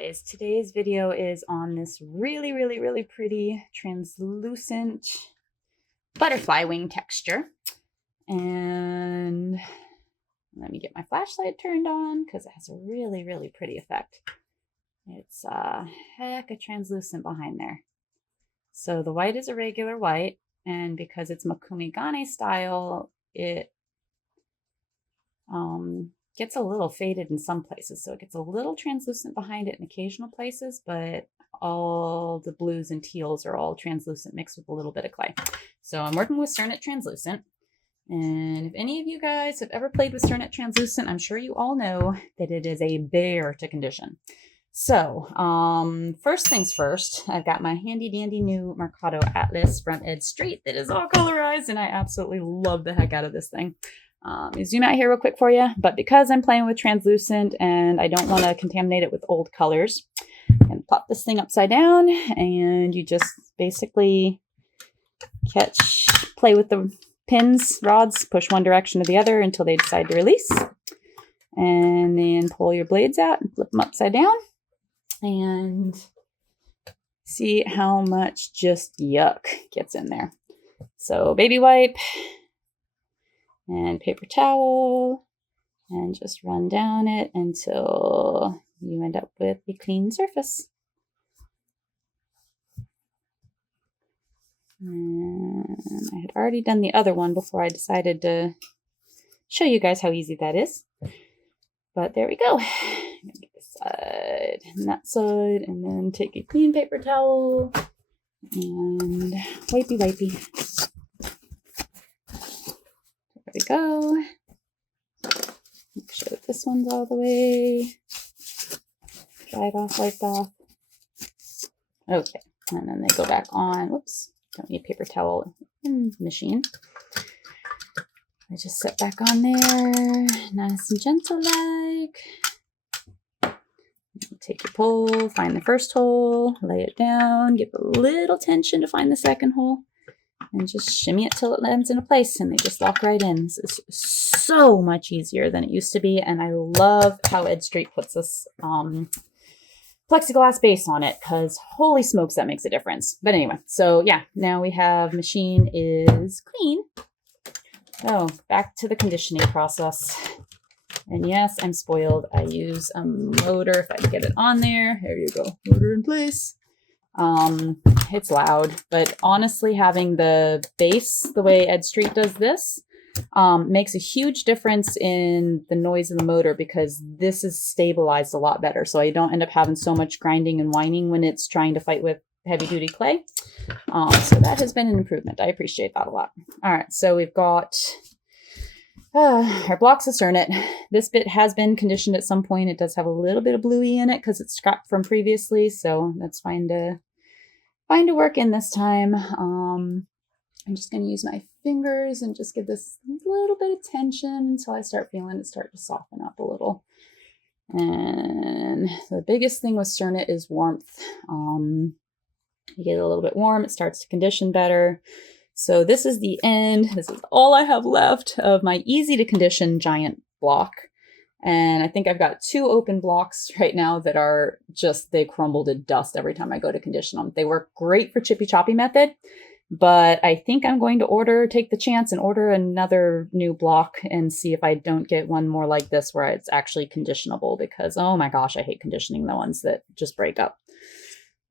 guys, today's video is on this really pretty translucent butterfly wing texture. And let me get my flashlight turned on because it has a really pretty effect. It's heck of translucent behind there. So the white is a regular white, and because it's Mokume Gane style, it gets a little faded in some places. So it gets a little translucent behind it in occasional places, but all the blues and teals are all translucent mixed with a little bit of clay. So I'm working with Cernit Translucent. And if any of you guys have ever played with Cernit Translucent, I'm sure you all know that it is a bear to condition. So first things first, I've got my handy dandy new Mercado Atlas from Ed Street that is all colorized, and I absolutely love the heck out of this thing. Zoom out here real quick for you, but because I'm playing with translucent and I don't want to contaminate it with old colors, and pop this thing upside down, and you just basically play with the pins, rods, push one direction or the other until they decide to release, and then pull your blades out and flip them upside down, and see how much just yuck gets in there. So baby wipe and paper towel, and just run down it until you end up with a clean surface. And I had already done the other one before I decided to show you guys how easy that is. But there we go. Get this side and that side, and then take a clean paper towel and wipey. There we go. Make sure that this one's all the way dried off, wiped off. Okay, and then they go back on. Whoops, don't need paper towel in the machine. I just set back on there, nice and gentle like. Take your pole, find the first hole, lay it down, give a little tension to find the second hole, and just shimmy it till it lands into place, and they just lock right in. This is so much easier than it used to be, and I love how Ed Street puts this plexiglass base on it, because holy smokes, that makes a difference. But anyway, so yeah, now we have machine is clean. So back to the conditioning process. And yes, I'm spoiled. I use a motor if I can get it on there. There you go, motor in place. It's loud, but honestly, having the base the way Ed Street does this makes a huge difference in the noise of the motor, because this is stabilized a lot better. So I don't end up having so much grinding and whining when it's trying to fight with heavy duty clay. So that has been an improvement. I appreciate that a lot. All right, so we've got our blocks of Cernit. This bit has been conditioned at some point. It does have a little bit of bluey in it because it's scrapped from previously, so that's fine to work in this time. I'm just going to use my fingers and just give this a little bit of tension until I start feeling it start to soften up a little. And the biggest thing with Cernit is warmth. You get it a little bit warm, it starts to condition better. So this is the end. This is all I have left of my easy to condition giant block. And I think I've got 2 open blocks right now that are just, they crumble to dust every time I go to condition them. They work great for chippy choppy method, but I think I'm going to take the chance and order another new block and see if I don't get one more like this where it's actually conditionable, because oh my gosh, I hate conditioning the ones that just break up.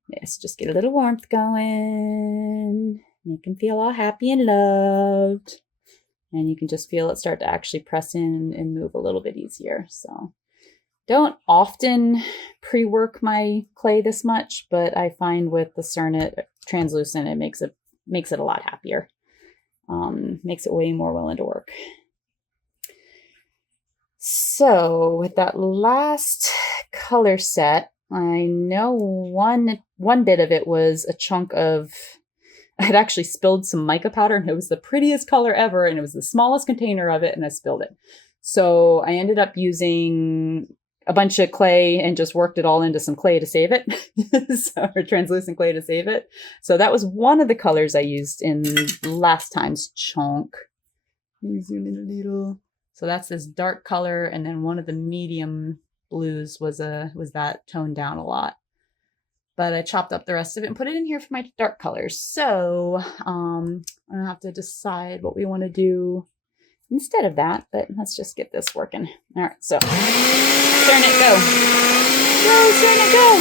Yes, just get a little warmth going. Make them feel all happy and loved. And you can just feel it start to actually press in and move a little bit easier. So don't often pre-work my clay this much, but I find with the Cernit Translucent, it makes it a lot happier. Makes it way more willing to work. So with that last color set, I know one bit of it was a chunk of, I had actually spilled some mica powder, and it was the prettiest color ever, and it was the smallest container of it, and I spilled it. So I ended up using a bunch of clay and just worked it all into some clay to save it. Or translucent clay to save it. So that was one of the colors I used in last time's chunk. Let me zoom in a little. So that's this dark color, and then one of the medium blues was that toned down a lot. But I chopped up the rest of it and put it in here for my dark colors. So I'm gonna have to decide what we want to do instead of that, but let's just get this working. All right, so Cernit, go. Go, Cernit, go.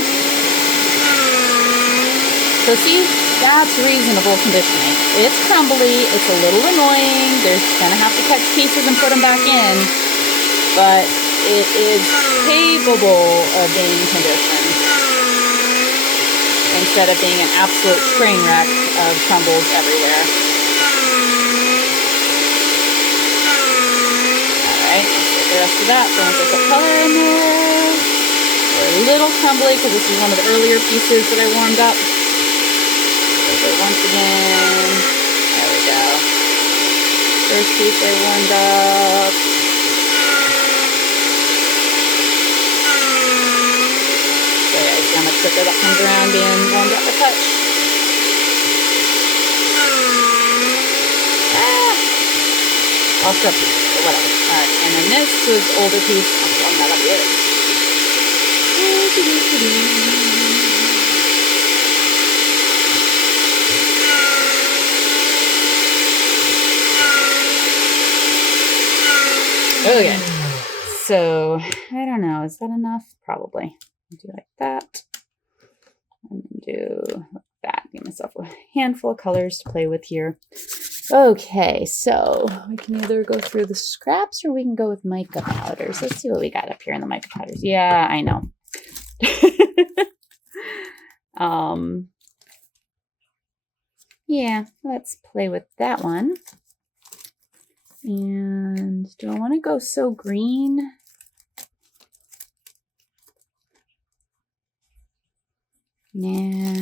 So see, that's reasonable conditioning. It's crumbly, it's a little annoying. There's gonna have to catch pieces and put them back in, but it is capable of being conditioned instead of being an absolute train wreck of crumbles everywhere. Alright, let's get the rest of that. So once I put color in there, they're a little crumbly because this is one of the earlier pieces that I warmed up. So once again, there we go. First piece I warmed up. So yeah, you see how much quicker that comes around being warmed up a touch. Lost up piece, but whatever. Alright, and then this was the older piece. I'm warming that up good. Okay, so I don't know, is that enough? Probably. Do like that. I'm gonna do that. Give myself a handful of colors to play with here. Okay, so we can either go through the scraps or we can go with mica powders. Let's see what we got up here in the mica powders. Yeah, I know. Yeah, let's play with that one. And do I want to go so green? Nah.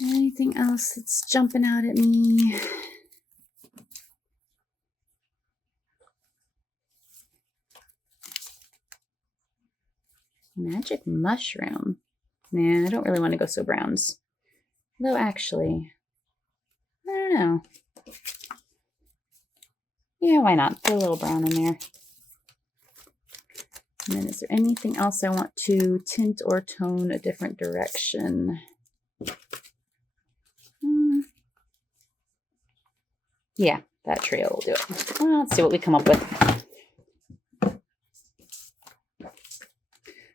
Anything else that's jumping out at me? Magic mushroom. Nah, I don't really want to go so browns. Though actually, I don't know. Yeah, why not? Put a little brown in there. And then is there anything else I want to tint or tone a different direction? Yeah, that trio will do it. Well, let's see what we come up with.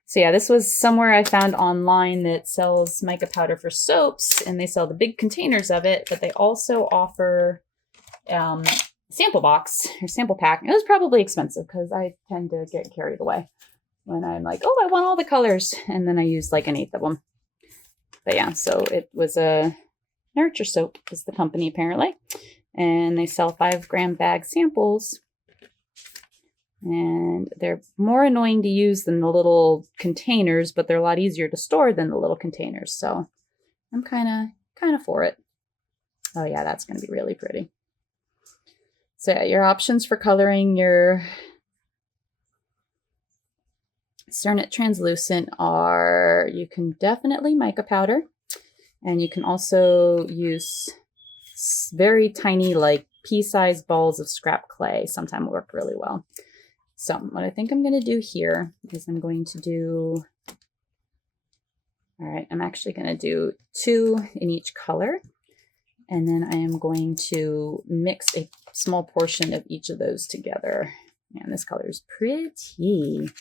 So yeah, this was somewhere I found online that sells mica powder for soaps, and they sell the big containers of it, but they also offer sample box or sample pack. It was probably expensive because I tend to get carried away when I'm like, oh, I want all the colors, and then I use like an eighth of them. But yeah, so it was a Nurture Soap is the company apparently, and they sell 5-gram bag samples. And they're more annoying to use than the little containers, but they're a lot easier to store than the little containers. So I'm kind of for it. Oh yeah, that's going to be really pretty. So yeah, your options for coloring your Cernit translucent are, you can definitely mica powder, and you can also use very tiny, like pea-sized balls of scrap clay. Sometimes work really well. So what I think I'm going to do here is I'm going to do, all right, I'm actually going to do 2 in each color. And then I am going to mix a small portion of each of those together. Man, this color is pretty.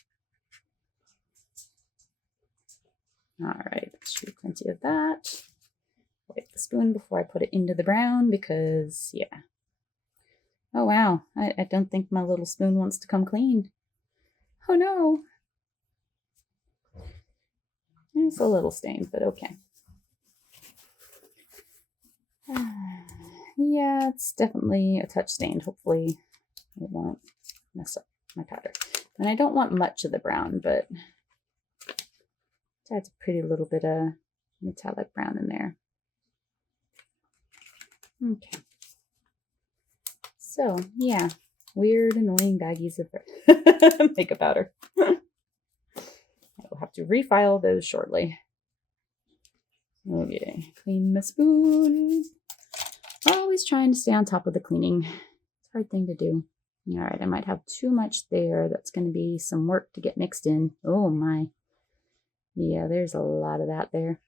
All right, let's do plenty of that. Wipe the spoon before I put it into the brown because, yeah. Oh, wow. I don't think my little spoon wants to come clean. Oh, no. It's a little stained, but okay. Yeah, it's definitely a touch stained. Hopefully it won't mess up my powder. And I don't want much of the brown, but that's a pretty little bit of metallic brown in there. Okay. So, yeah, weird, annoying baggies of makeup powder. I will have to refile those shortly. Okay, clean my spoon. Always trying to stay on top of the cleaning. It's a hard thing to do. All right, I might have too much there. That's going to be some work to get mixed in. Oh my. Yeah, there's a lot of that there.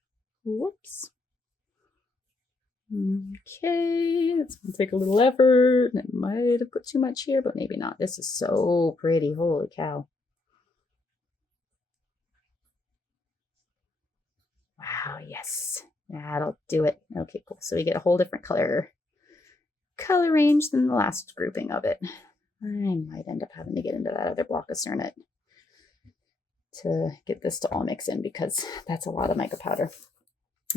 Whoops. Okay, it's going to take a little effort. I might have put too much here, but maybe not. This is so pretty. Holy cow. Wow, yes. That'll do it. Okay, cool. So we get a whole different color range than the last grouping of it. I might end up having to get into that other block of Cernit to get this to all mix in because that's a lot of mica powder.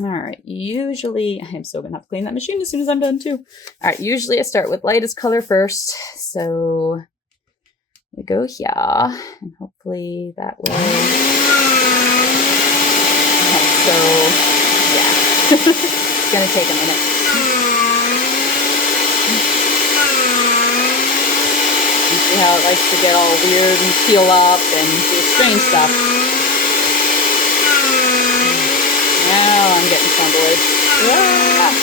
All right, usually, I'm still gonna have to clean that machine as soon as I'm done too. All right, usually I start with lightest color first. So we go here and hopefully that will. Okay, so yeah, it's gonna take a minute. You see how it likes to get all weird and peel up and do strange stuff. Now I'm getting trembly. Ah.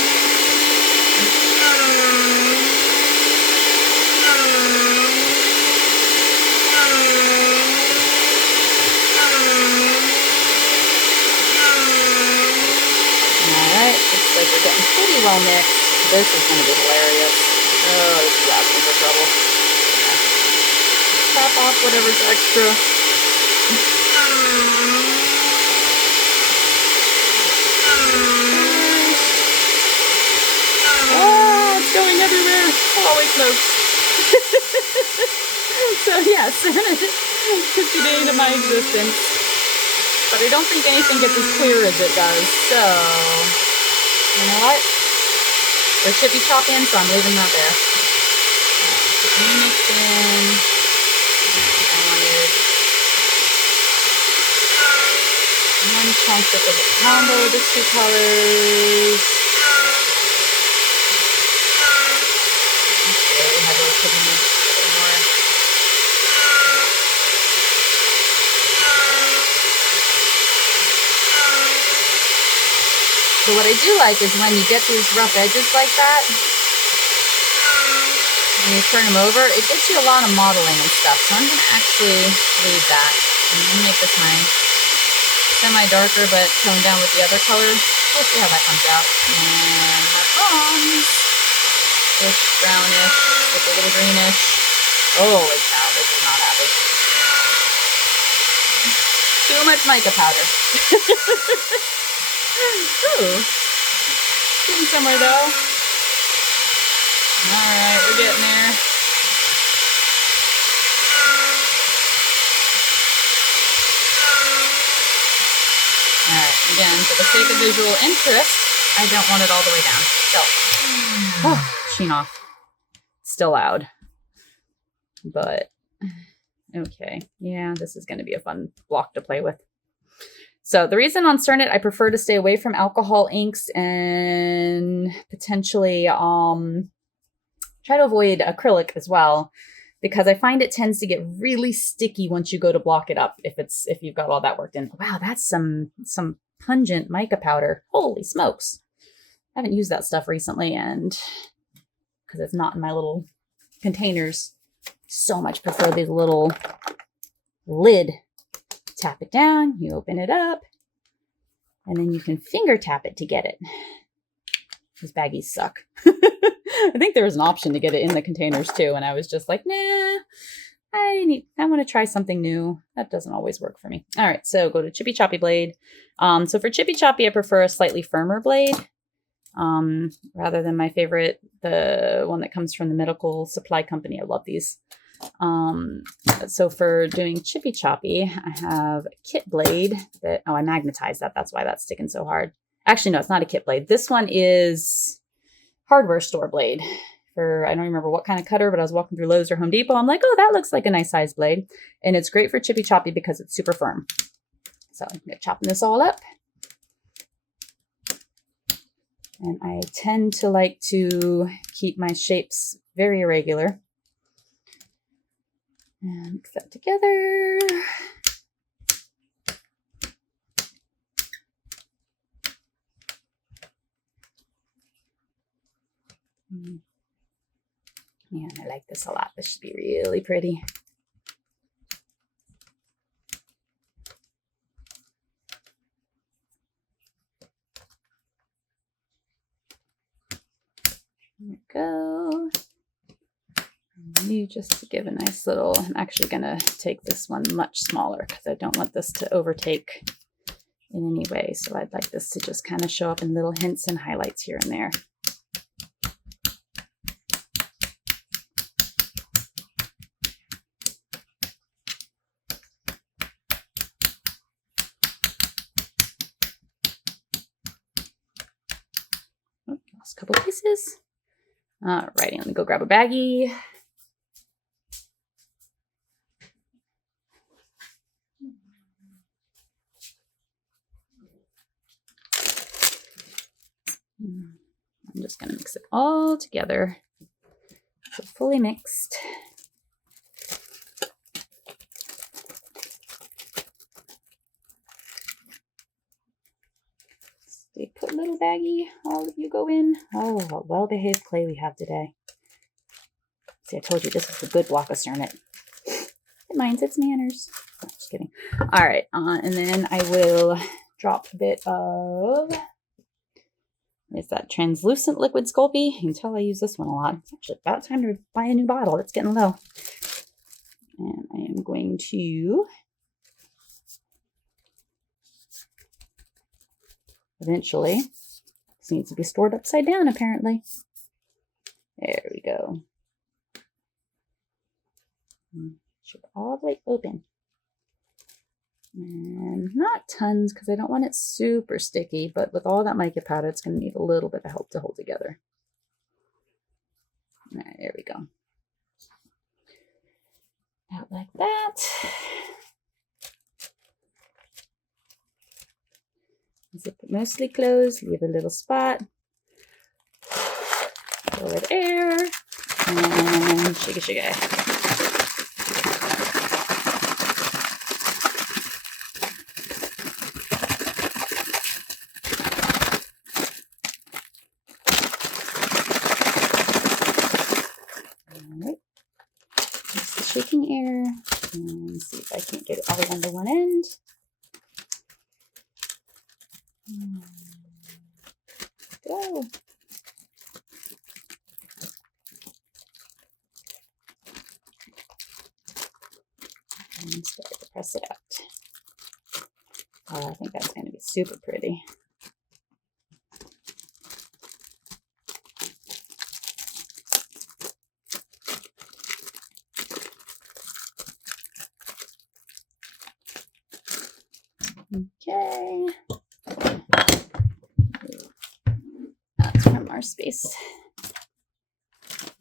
Alright, looks like we're getting pretty well mixed. This is going to be hilarious. Oh, this is asking for trouble. Tap off whatever's extra. Oh, it's going everywhere. Holy smokes. So yes, puts you into my existence. But I don't think anything gets as clear as it does. So, you know what? There's chippy chop in, so I'm leaving that there. Mix in. I wanted one chunk that was a combo of the two colors. Okay, we have a little more. So what I do like is when you get these rough edges like that, and you turn them over, it gets you a lot of modeling and stuff. So I'm going to actually leave that. I'm going to make this my semi-darker, but toned down with the other colors. We'll see how that comes out. And my bronze, this brownish with a little greenish. Holy cow, this is not happy. Too much mica powder. Ooh, getting somewhere though. Alright, we're getting there. Alright, again, for the sake of visual interest, I don't want it all the way down. So, sheen off. Still loud. But, okay. Yeah, this is going to be a fun block to play with. So the reason on Cernit I prefer to stay away from alcohol inks and potentially try to avoid acrylic as well, because I find it tends to get really sticky once you go to block it up if you've got all that worked in. Wow, that's some pungent mica powder. Holy smokes. I haven't used that stuff recently, and because it's not in my little containers, so much prefer the little lid. Tap it down, you open it up, and then you can finger tap it to get it. These baggies suck. I think there was an option to get it in the containers too, and I was just like, nah, I want to try something new. That doesn't always work for me. All right, so go to Chippy Choppy blade. So for Chippy Choppy, I prefer a slightly firmer blade rather than my favorite, the one that comes from the medical supply company. I love these. So for doing Chippy Choppy, I have a kit blade that, I magnetized that. That's why that's sticking so hard. Actually, no, it's not a kit blade. This one is hardware store blade for, I don't remember what kind of cutter, but I was walking through Lowe's or Home Depot. I'm like, oh, that looks like a nice size blade. And it's great for Chippy Choppy because it's super firm. So I'm chopping this all up. And I tend to like to keep my shapes very irregular. And mix that together. Man, I like this a lot. This should be really pretty. There we go. You just to give a nice little, I'm actually going to take this one much smaller because I don't want this to overtake in any way. So I'd like this to just kind of show up in little hints and highlights here and there. Oh, lost a couple pieces. All righty, let me go grab a baggie. I'm just going to mix it all together. So fully mixed. Stay put, little baggie. All of you go in. Oh, what well-behaved clay we have today. See, I told you this is the good block of Cernit. It minds its manners. Oh, just kidding. All right, and then I will drop a bit of... It's that translucent liquid Sculpey. You can tell I use this one a lot. It's actually about time to buy a new bottle. It's getting low. And I am going to eventually, this needs to be stored upside down apparently. There we go. Should all the way open. And not tons because I don't want it super sticky, but with all that mica powder, it's going to need a little bit of help to hold together. All right, there we go. Out like that. Zip it mostly closed, leave a little spot. Fill with air, and shake. Shaking air and see if I can't get it all under one end. Go. And start to press it out. Oh, I think that's going to be super pretty. Okay. That's from our space.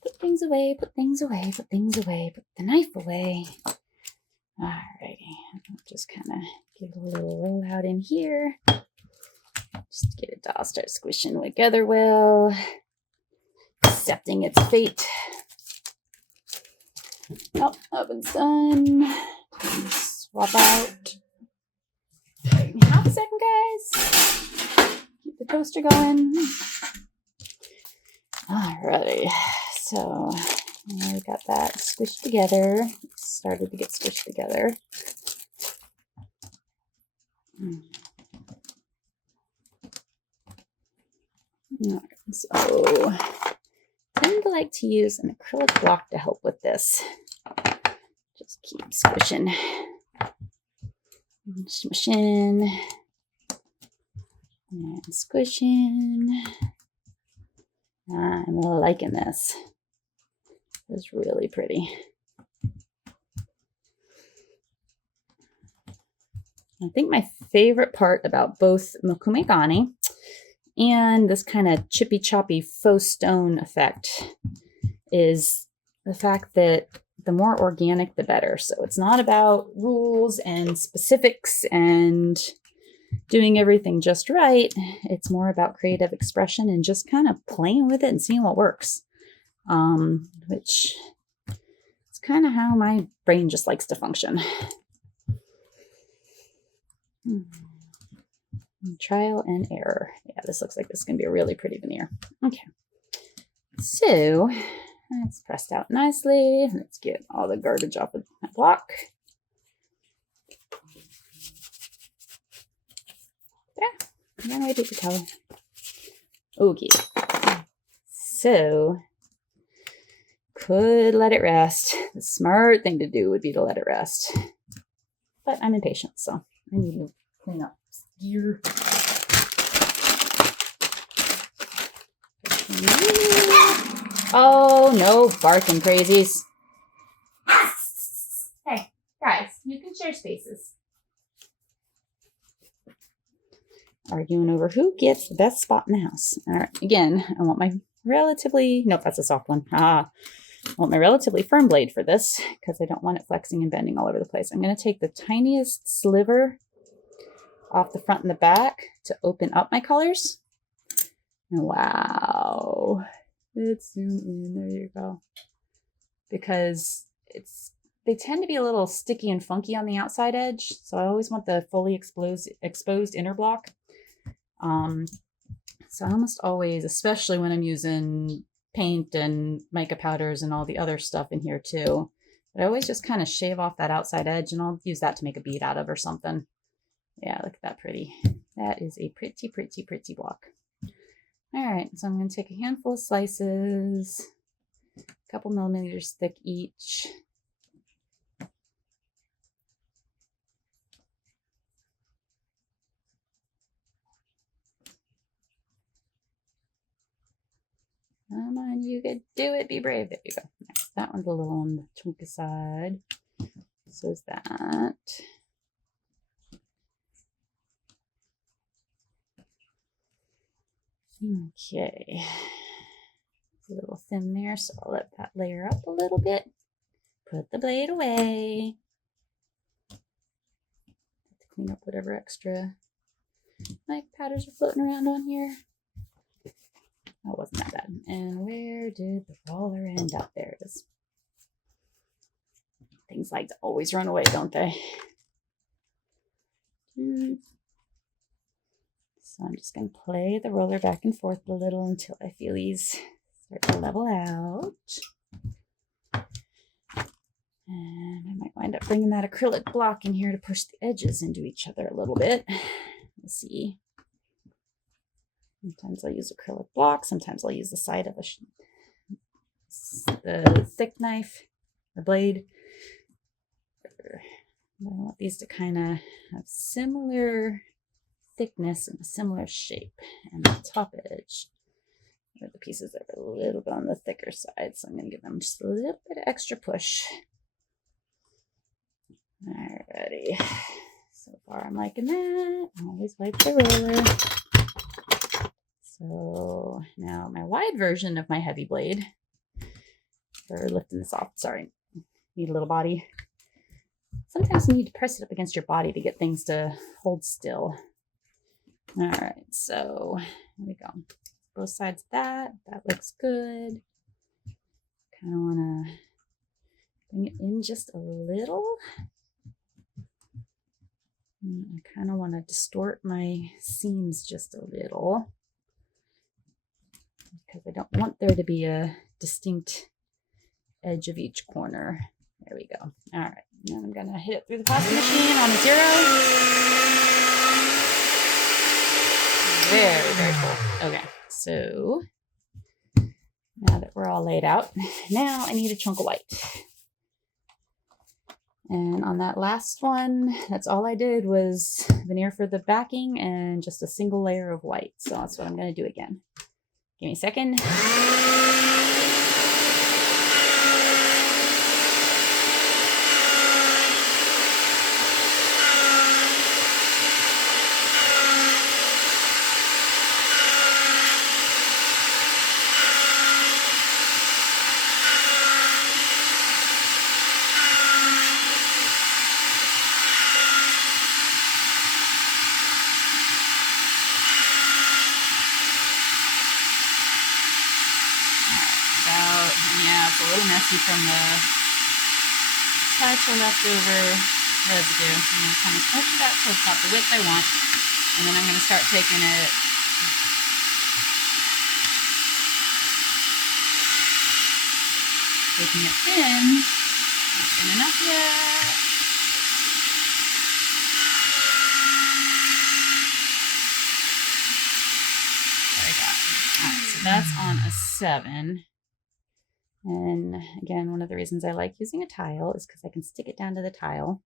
Put things away, put things away, put things away, put the knife away. Alrighty. Just kind of give it a little roll out in here. Just get it to all start squishing together well. Accepting its fate. Oh, oven's done. Swap out. Half a second, guys. Keep the toaster going. Alrighty. So we got that squished together. It started to get squished together. So I tend to like to use an acrylic block to help with this. Just keep squishing. Smushing and squishing. I'm liking this. It's really pretty. I think my favorite part about both Mokume Gane and this kind of chippy choppy faux stone effect is the fact that the more organic, the better. So it's not about rules and specifics and doing everything just right. It's more about creative expression and just kind of playing with it and seeing what works. Which is kind of how my brain just likes to function. Trial and error. Yeah, this looks like this is going to be a really pretty veneer. Okay. So That's pressed out nicely. Let's get all the garbage off of that block. Yeah, I'm gonna wait paper towel. Okay. So, could let it rest. The smart thing to do would be to let it rest. But I'm impatient, so I need to clean up gear. Oh, no barking crazies. Hey, guys, you can share spaces. Arguing over who gets the best spot in the house. All right, again, I want my relatively, nope, that's a soft one. I want my relatively firm blade for this because I don't want it flexing and bending all over the place. I'm going to take the tiniest sliver off the front and the back to open up my colors. Wow. Let's zoom in. There you go. Because they tend to be a little sticky and funky on the outside edge. So I always want the fully exposed inner block. So I almost always, especially when I'm using paint and mica powders and all the other stuff in here too, but I always just kind of shave off that outside edge and I'll use that to make a bead out of or something. Yeah, look at that pretty. That is a pretty, pretty, pretty block. All right, so I'm going to take a handful of slices, a couple millimeters thick each. Come on, you could do it. Be brave. There you go. Nice. That one's a little on the chunky side. So is that. Okay. It's a little thin there, so I'll let that layer up a little bit. Put the blade away. Clean up whatever extra mica powders are floating around on here. That wasn't that bad. And where did the roller end up? There it is. Things like to always run away, don't they? So I'm just going to play the roller back and forth a little until I feel these start to level out. And I might wind up bringing that acrylic block in here to push the edges into each other a little bit. Let's see. Sometimes I'll use acrylic block. Sometimes I'll use the side of the thick knife, the blade. I want these to kind of have similar thickness and a similar shape. And the top edge are the pieces that are a little bit on the thicker side. So I'm going to give them just a little bit of extra push. Alrighty. So far I'm liking that. I always wipe the roller. So now my wide version of my heavy blade for lifting this off. Sorry, need a little body. Sometimes you need to press it up against your body to get things to hold still. All right, so here we go. Both sides of that. That looks good. Kind of want to bring it in just a little. I kind of want to distort my seams just a little because I don't want there to be a distinct edge of each corner. There we go. All right, now I'm going to hit it through the plastic machine on a 0. Very, very cool. Okay, so now that we're all laid out, now I need a chunk of white. And on that last one, that's all I did was veneer for the backing and just a single layer of white. So that's what I'm going to do again. Give me a second. A little messy from the touch of leftover residue. I'm going to kind of push it out till it's about the width I want, and then I'm going to start taking it Making it thin. Not thin enough yet. There we go. All right, so that's on a 7. And again, one of the reasons I like using a tile is because I can stick it down to the tile,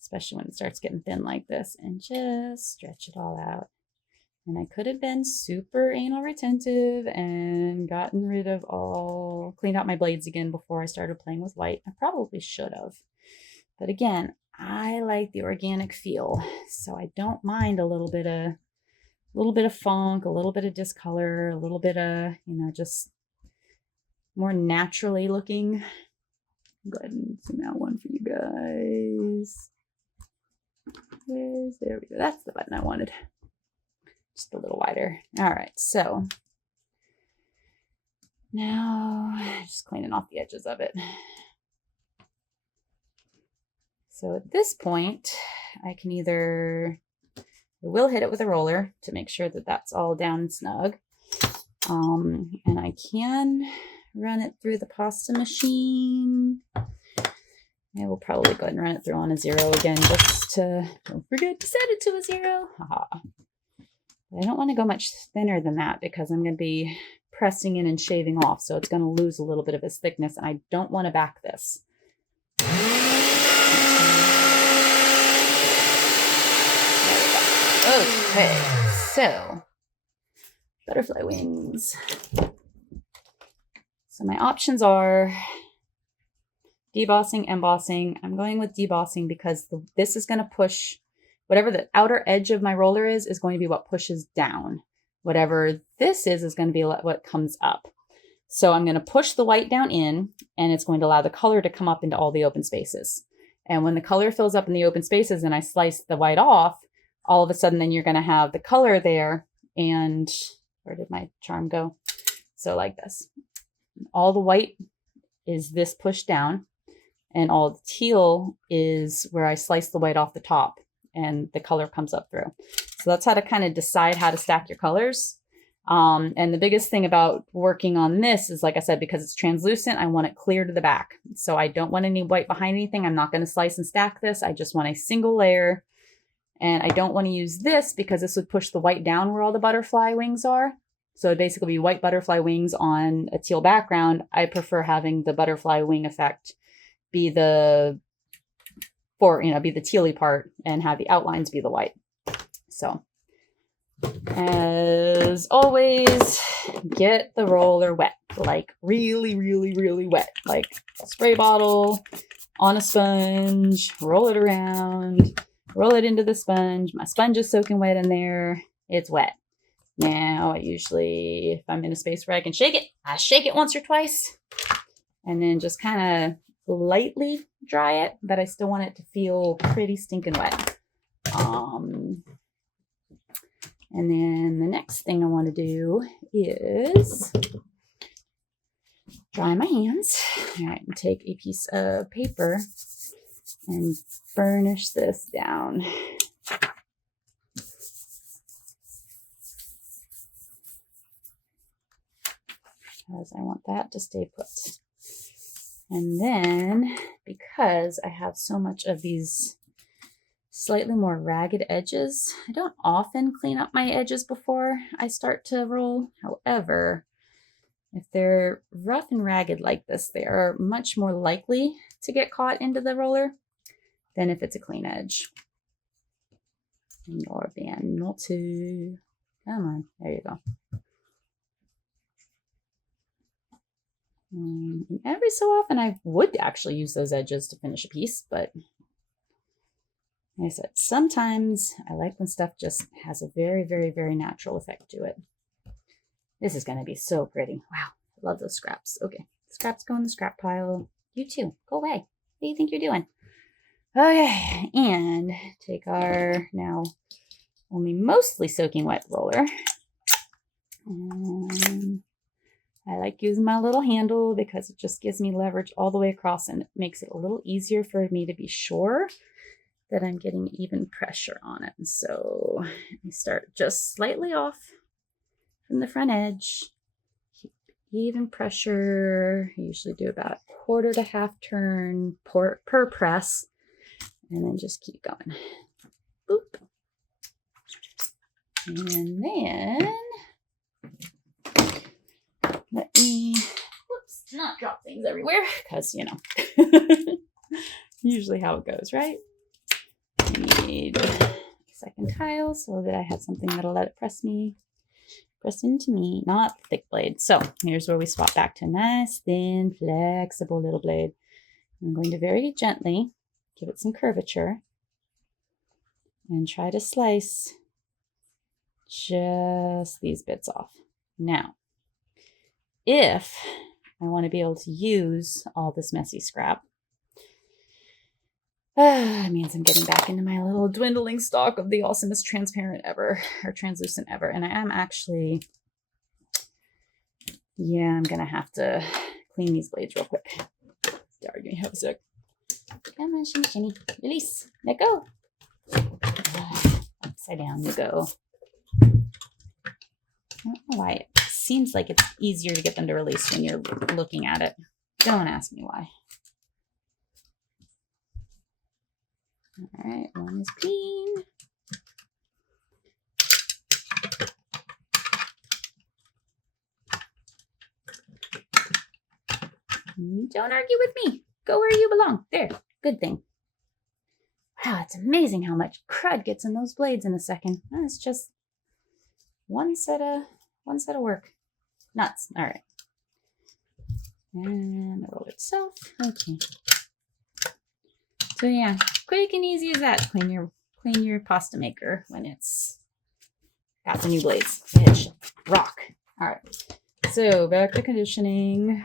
especially when it starts getting thin like this, and just stretch it all out. And I could have been super anal retentive and gotten rid of cleaned out my blades again before I started playing with white. I probably should have. But again, I like the organic feel, so I don't mind a little bit of funk, a little bit of discolor, a little bit of, just more naturally looking. Go ahead and zoom out one for you guys. There we go. That's the button I wanted. Just a little wider. All right, so now just cleaning off the edges of it. So at this point, I will hit it with a roller to make sure that that's all down and snug. And I can run it through the pasta machine. I will probably go ahead and run it through on a 0 again, just to, don't forget to set it to a 0. Haha. I don't want to go much thinner than that because I'm going to be pressing in and shaving off, so it's going to lose a little bit of its thickness, and I don't want to back this. Okay, so butterfly wings. So my options are debossing, embossing. I'm going with debossing because this is going to push whatever the outer edge of my roller is going to be what pushes down. Whatever this is going to be what comes up. So I'm going to push the white down in, and it's going to allow the color to come up into all the open spaces. And when the color fills up in the open spaces and I slice the white off, all of a sudden then you're going to have the color there. And where did my charm go? So like this. All the white is this pushed down, and all the teal is where I slice the white off the top and the color comes up through. So that's how to kind of decide how to stack your colors. And the biggest thing about working on this is, like I said, because it's translucent, I want it clear to the back. So I don't want any white behind anything. I'm not going to slice and stack this. I just want a single layer. And I don't want to use this because this would push the white down where all the butterfly wings are. So it'd basically be white butterfly wings on a teal background. I prefer having the butterfly wing effect be the tealy part and have the outlines be the white. So as always, get the roller wet, like really, really, really wet, like a spray bottle on a sponge, roll it around, roll it into the sponge. My sponge is soaking wet in there. It's wet. Now, I usually, if I'm in a space where I can shake it, I shake it once or twice and then just kind of lightly dry it, but I still want it to feel pretty stinking wet. And then the next thing I want to do is dry my hands. All right, and take a piece of paper and burnish this down. Because I want that to stay put. And then, because I have so much of these slightly more ragged edges, I don't often clean up my edges before I start to roll. However, if they're rough and ragged like this, they are much more likely to get caught into the roller than if it's a clean edge. And your band, not too. Come on, there you go. And every so often I would actually use those edges to finish a piece, but like I said, sometimes I like when stuff just has a very, very, very natural effect to it. This is going to be so pretty. Wow, I love those scraps. Okay, scraps go in the scrap pile. You too, go away. What do you think you're doing? Okay, and take our now only mostly soaking wet roller. And I like using my little handle because it just gives me leverage all the way across and it makes it a little easier for me to be sure that I'm getting even pressure on it. And so we start just slightly off from the front edge. Keep even pressure. I usually do about 1/4 to 1/2 turn per press, and then just keep going. Boop. And then let me, whoops, not drop things everywhere, because, you know, usually how it goes, right? I need a second tile so that I have something that'll let it press into me, not thick blade. So here's where we swap back to a nice, thin, flexible little blade. I'm going to very gently give it some curvature and try to slice just these bits off. Now, if I want to be able to use all this messy scrap, it means I'm getting back into my little dwindling stock of the awesomest transparent ever, or translucent ever. And I am actually, yeah, I'm going to have to clean these blades real quick. Darn me, have a sec. Come on, shimmy, shimmy. Release. Let go. Upside down you go. I don't know why it seems like it's easier to get them to release when you're looking at it. Don't ask me why. All right, one is clean. Don't argue with me. Go where you belong. There, good thing. Wow, it's amazing how much crud gets in those blades in a second. That's just one set of work. Nuts. All right. And the roller itself. Okay. So yeah, quick and easy as that. Clean your pasta maker when it's got the new blades. Hitch. Rock. All right. So back to conditioning.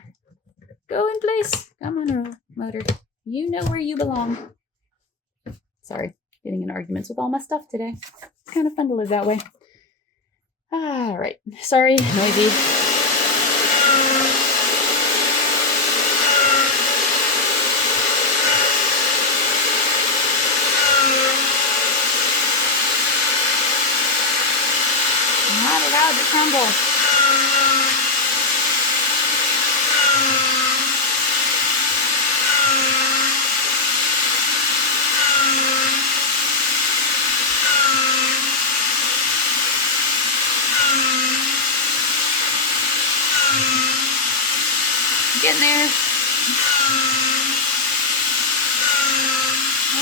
Go in place. Come on, motor. You know where you belong. Sorry, getting in arguments with all my stuff today. It's kind of fun to live that way. All right. Sorry, noisy. Not allowed to crumble. Getting there.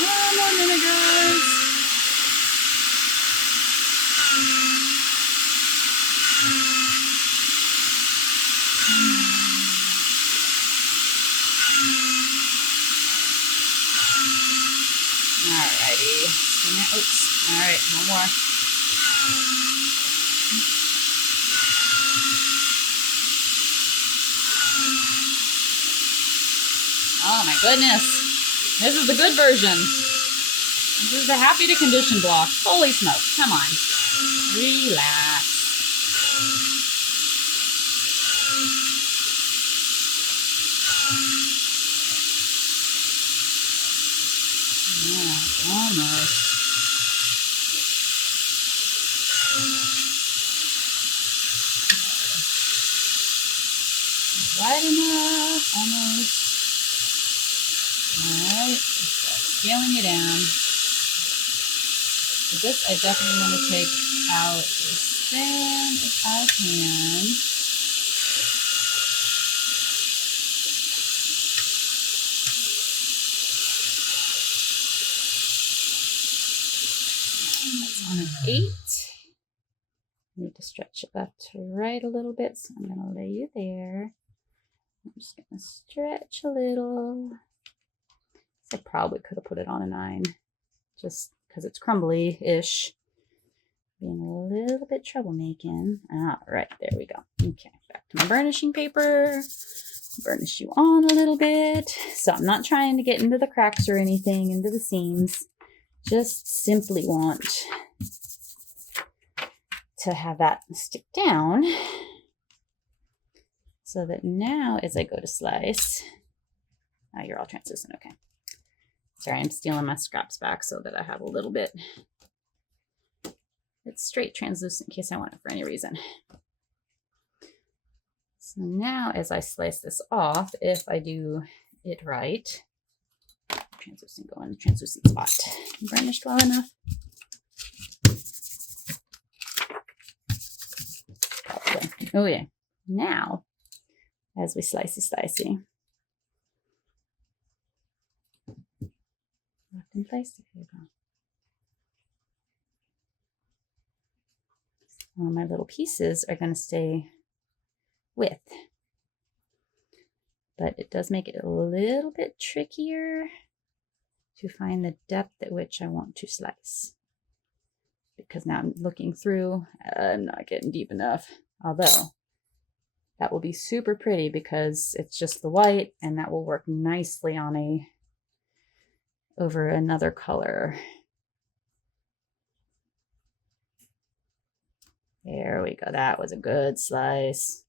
One more minute, guys. Alrighty. Oops. All right, one more. Oh my goodness. This is the good version. This is the happy to condition block. Holy smokes. Come on. Relax. Yeah, almost. Right enough. Almost. Alright, scaling it down. So this I definitely want to take out as thin as I can. That's on an 8. I need to stretch it left to right a little bit, so I'm going to lay you there. I'm just going to stretch a little. I probably could have put it on a 9, just because it's crumbly-ish. Being a little bit troublemaking. All right, there we go. Okay, back to my burnishing paper. Burnish you on a little bit. So I'm not trying to get into the cracks or anything, into the seams. Just simply want to have that stick down so that now as I go to slice, oh, you're all translucent, okay. Sorry, I'm stealing my scraps back so that I have a little bit. It's straight translucent in case I want it for any reason. So now as I slice this off, if I do it right, translucent, go in the translucent spot. Burnished well enough. Probably. Oh yeah. Now, as we slicey, locked in place. There you go. All my little pieces are going to stay with, but it does make it a little bit trickier to find the depth at which I want to slice, because now I'm looking through, I'm not getting deep enough, although that will be super pretty because it's just the white, and that will work nicely on over another color. There we go. That was a good slice.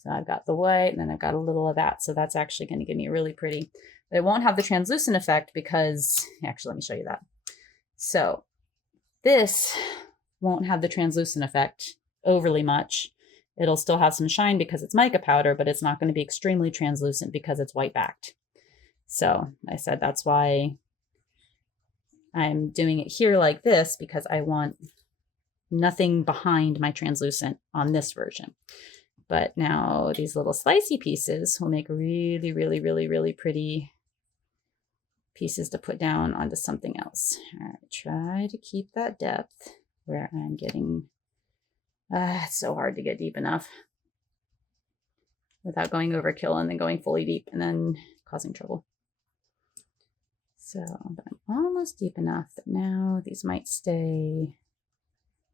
So I've got the white, and then I've got a little of that. So that's actually going to give me really pretty. But it won't have the translucent effect because, actually, let me show you that. So this won't have the translucent effect overly much. It'll still have some shine because it's mica powder, but it's not going to be extremely translucent because it's white backed. So I said that's why I'm doing it here like this, because I want nothing behind my translucent on this version. But now these little slicey pieces will make really, really, really, really pretty pieces to put down onto something else. All right, try to keep that depth where I'm getting, it's so hard to get deep enough without going overkill and then going fully deep and then causing trouble. So, but I'm almost deep enough that now these might stay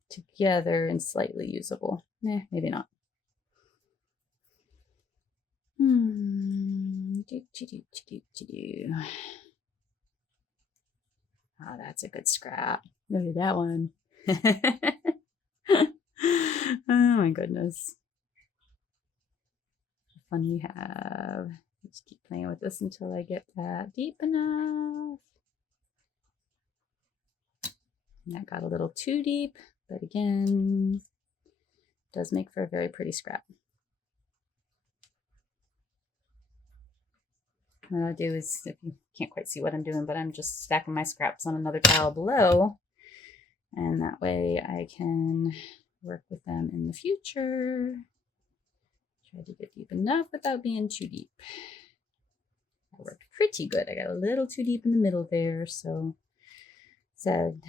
together and slightly usable. Maybe not. Oh, that's a good scrap. Look at that one. Oh my goodness. How fun we have. Just keep playing with this until I get that deep enough. And that got a little too deep, but again, does make for a very pretty scrap. What I'll do is, if you can't quite see what I'm doing, but I'm just stacking my scraps on another tile below, and that way I can work with them in the future. Try to get deep enough without being too deep. That worked pretty good. I got a little too deep in the middle there, so said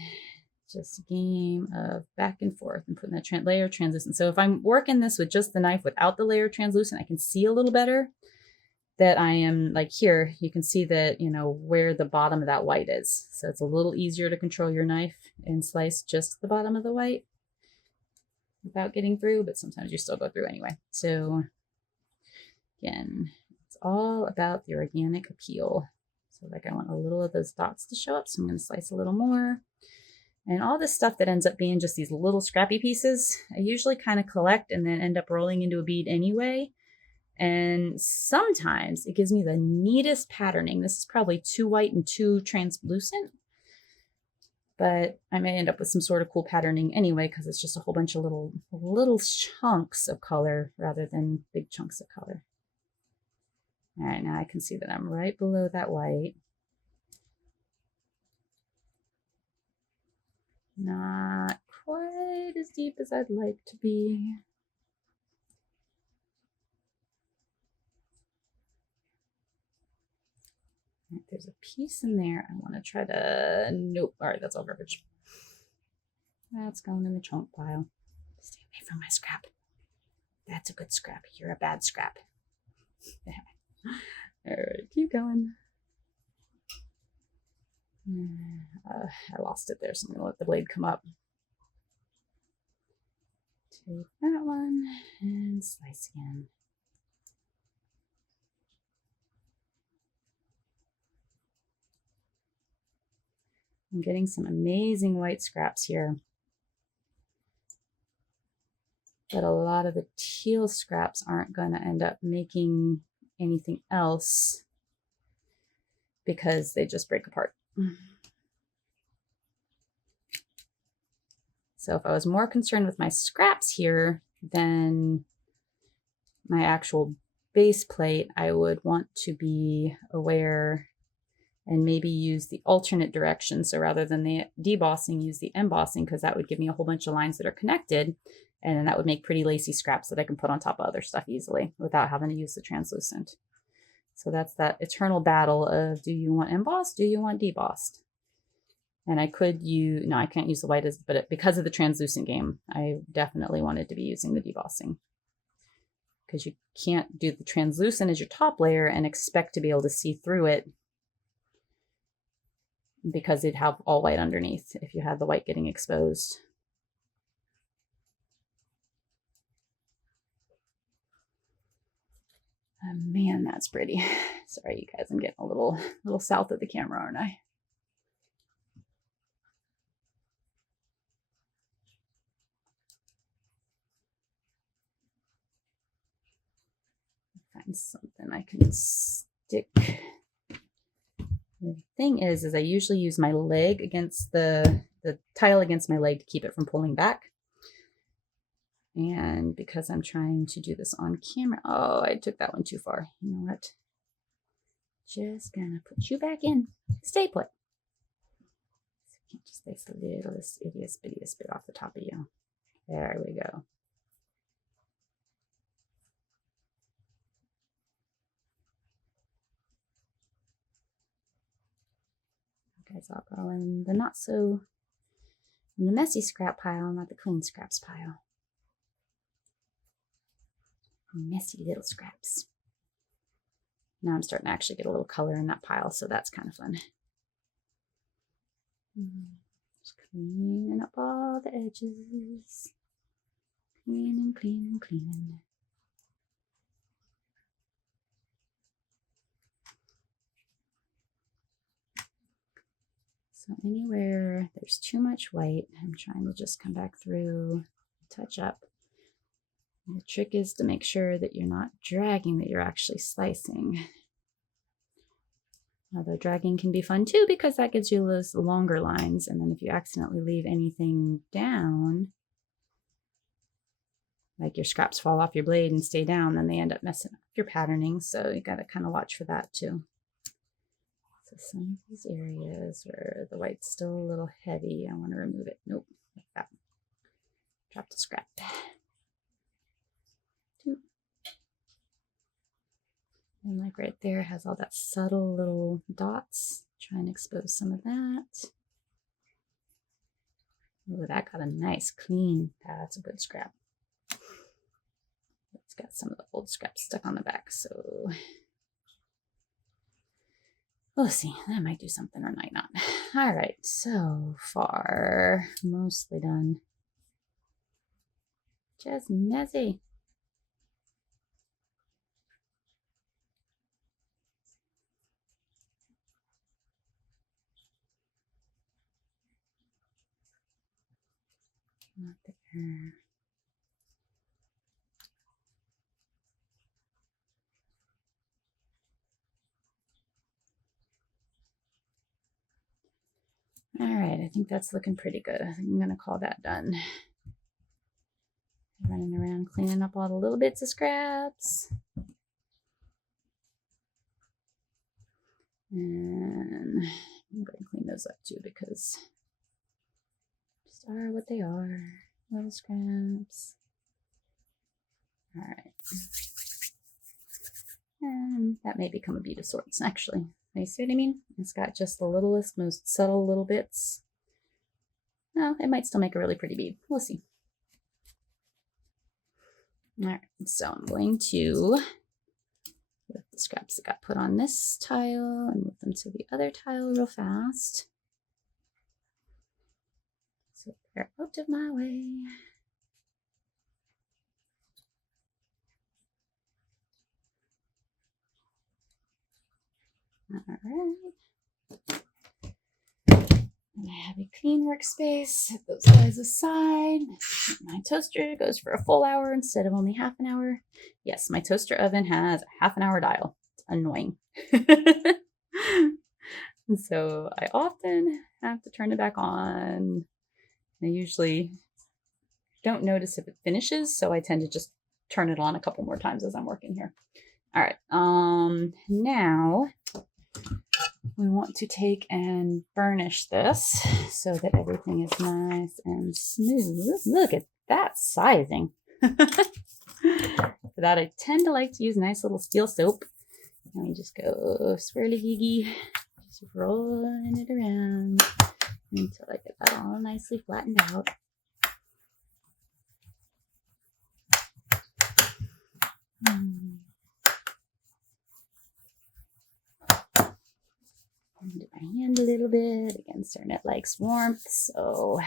just a game of back and forth and putting that layer translucent. So if I'm working this with just the knife without the layer translucent, I can see a little better that I am, like here, you can see that, you know, where the bottom of that white is. So it's a little easier to control your knife and slice just the bottom of the white without getting through, but sometimes you still go through anyway. So again, it's all about the organic appeal. So like I want a little of those dots to show up, so I'm going to slice a little more. And all this stuff that ends up being just these little scrappy pieces, I usually kind of collect and then end up rolling into a bead anyway. And sometimes it gives me the neatest patterning. This is probably too white and too translucent, but I may end up with some sort of cool patterning anyway, because it's just a whole bunch of little chunks of color rather than big chunks of color. All right, now I can see that I'm right below that white. Not quite as deep as I'd like to be. There's a piece in there. I want to try to, nope. All right, that's all garbage. That's going in the trunk pile. Stay away from my scrap. That's a good scrap. You're a bad scrap. All right, keep going. I lost it there, so I'm going to let the blade come up. Take that one and slice again. I'm getting some amazing white scraps here, but a lot of the teal scraps aren't going to end up making anything else because they just break apart. So if I was more concerned with my scraps here, then my actual base plate, I would want to be aware and maybe use the alternate direction. So rather than the debossing, use the embossing, because that would give me a whole bunch of lines that are connected. And then that would make pretty lacy scraps that I can put on top of other stuff easily without having to use the translucent. So that's that eternal battle of, do you want embossed? Do you want debossed? And I could use, no, I can't use the white, but because of the translucent game, I definitely wanted to be using the debossing. Because you can't do the translucent as your top layer and expect to be able to see through it, because it'd have all white underneath if you had the white getting exposed. Oh, man, that's pretty. Sorry, you guys, I'm getting a little south of the camera, aren't I? Find something I can stick. The thing is I usually use my leg against the tile against my leg to keep it from pulling back. And because I'm trying to do this on camera, oh, I took that one too far. You know what? Just gonna put you back in. Stay put. So you can't just place a little ittiest bittiest bit off the top of you. There we go. Guys, I'll go in the in the messy scrap pile, not the clean scraps pile. Messy little scraps. Now I'm starting to actually get a little color in that pile, so that's kind of fun. Just cleaning up all the edges. Cleaning, cleaning, cleaning. So anywhere there's too much white, I'm trying to just come back through, touch up. And the trick is to make sure that you're not dragging, that you're actually slicing. Although dragging can be fun too, because that gives you those longer lines. And then if you accidentally leave anything down, like your scraps fall off your blade and stay down, then they end up messing up your patterning. So you got to kind of watch for that too. So some of these areas where the white's still a little heavy, I want to remove it. Nope, like that. Drop the scrap. And like right there has all that subtle little dots. Try and expose some of that. Oh, that got a nice clean. That's a good scrap. It's got some of the old scraps stuck on the back, so we'll see. That might do something or might not. All right, so far mostly done. Just messy. Not there. All right, I think that's looking pretty good. I think I'm gonna call that done. Running around cleaning up all the little bits of scraps. And I'm going to clean those up too, because just are what they are. Little scraps. All right. And that may become a bead of sorts, actually. You see what I mean? It's got just the littlest, most subtle little bits. No, it might still make a really pretty bead. We'll see. All right, so I'm going to lift the scraps that got put on this tile and move them to the other tile real fast. So they're out of my way. All right. And I have a clean workspace. Set those guys aside. My toaster goes for a full hour instead of only half an hour. Yes, my toaster oven has a half an hour dial. It's annoying. And so I often have to turn it back on. I usually don't notice if it finishes, so I tend to just turn it on a couple more times as I'm working here. All right, now we want to take and burnish this so that everything is nice and smooth. Look at that sizing. For that, I tend to like to use nice little steel soap. Let me just go swirly giggy, just rolling it around until I get that all nicely flattened out. Into my hand a little bit. Again, Cernet likes warmth, so all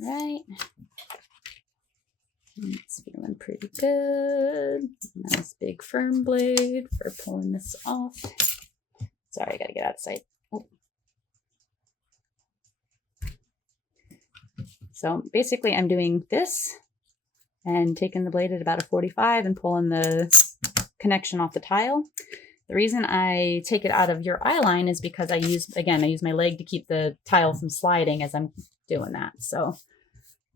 right. It's feeling pretty good. Nice big firm blade for pulling this off. Sorry, I gotta get out of sight. Oh. So basically I'm doing this and taking the blade at about a 45 and pulling the connection off the tile. The reason I take it out of your eye line is because I use my leg to keep the tile from sliding as I'm doing that. So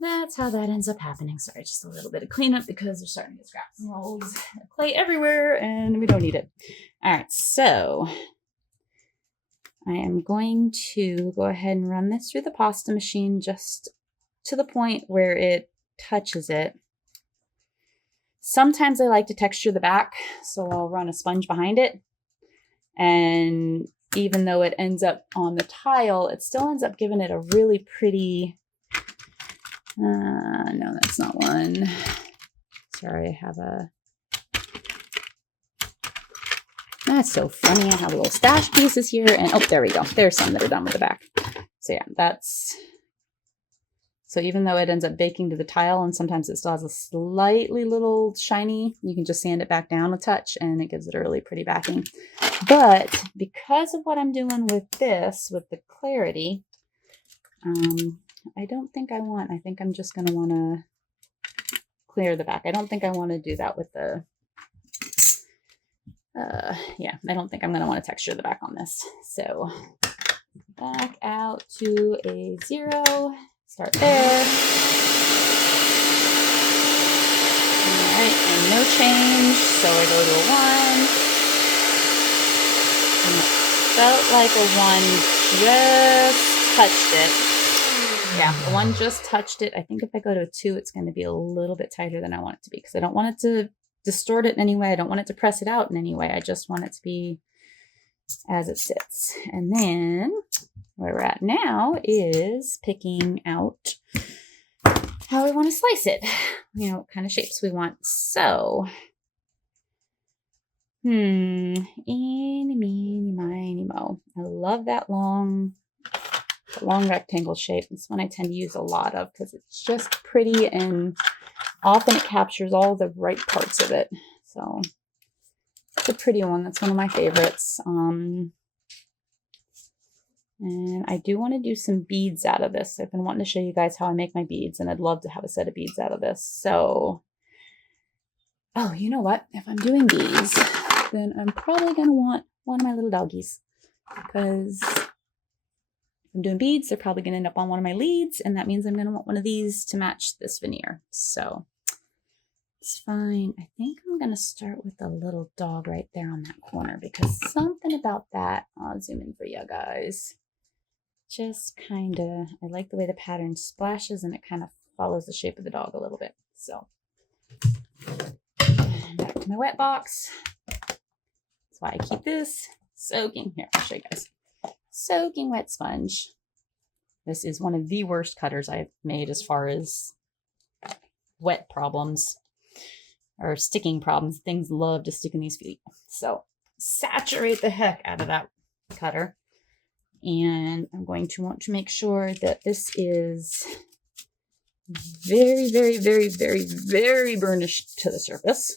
that's how that ends up happening. Sorry, just a little bit of cleanup because they're starting to get scraps and rolls, clay everywhere, and we don't need it. All right, so I am going to go ahead and run this through the pasta machine just to the point where it touches it. Sometimes I like to texture the back, so I'll run a sponge behind it. And even though it ends up on the tile, it still ends up giving it a really pretty, no, that's not one. Sorry, I have a, that's so funny. I have little stash pieces here, and oh, there we go. There's some that are done with the back. So yeah, that's, so even though it ends up baking to the tile and sometimes it still has a slightly little shiny, you can just sand it back down a touch and it gives it a really pretty backing. But because of what I'm doing with this, with the clarity, I don't think I want, I think I'm just going to want to clear the back. I don't think I want to do that with the, yeah, I don't think I'm going to want to texture the back on this. So back out to a 0. Start there. All right, and no change, so I go to a 1. And it felt like a 1 just touched it. Yeah, the 1 just touched it. I think if I go to a 2, it's going to be a little bit tighter than I want it to be because I don't want it to distort it in any way. I don't want it to press it out in any way. I just want it to be as it sits. And then where we're at now is picking out how we want to slice it, you know, what kind of shapes we want. So, eeny, meeny, miny, mo. I love that long rectangle shape. This one I tend to use a lot of because it's just pretty and often it captures all the right parts of it. So it's a pretty one. That's one of my favorites. And I do want to do some beads out of this. I've been wanting to show you guys how I make my beads, and I'd love to have a set of beads out of this. So, oh, you know what? If I'm doing beads, then I'm probably going to want one of my little doggies because if I'm doing beads, they're probably going to end up on one of my leads, and that means I'm going to want one of these to match this veneer. So it's fine. I think I'm going to start with the little dog right there on that corner because something about that, I'll zoom in for you guys. Just kind of, I like the way the pattern splashes and it kind of follows the shape of the dog a little bit. So back to my wet box. That's why I keep this soaking. Here, I'll show you guys. Soaking wet sponge. This is one of the worst cutters I've made as far as wet problems or sticking problems. Things love to stick in these feet. So saturate the heck out of that cutter. And I'm going to want to make sure that this is very, very, very, very, very burnished to the surface.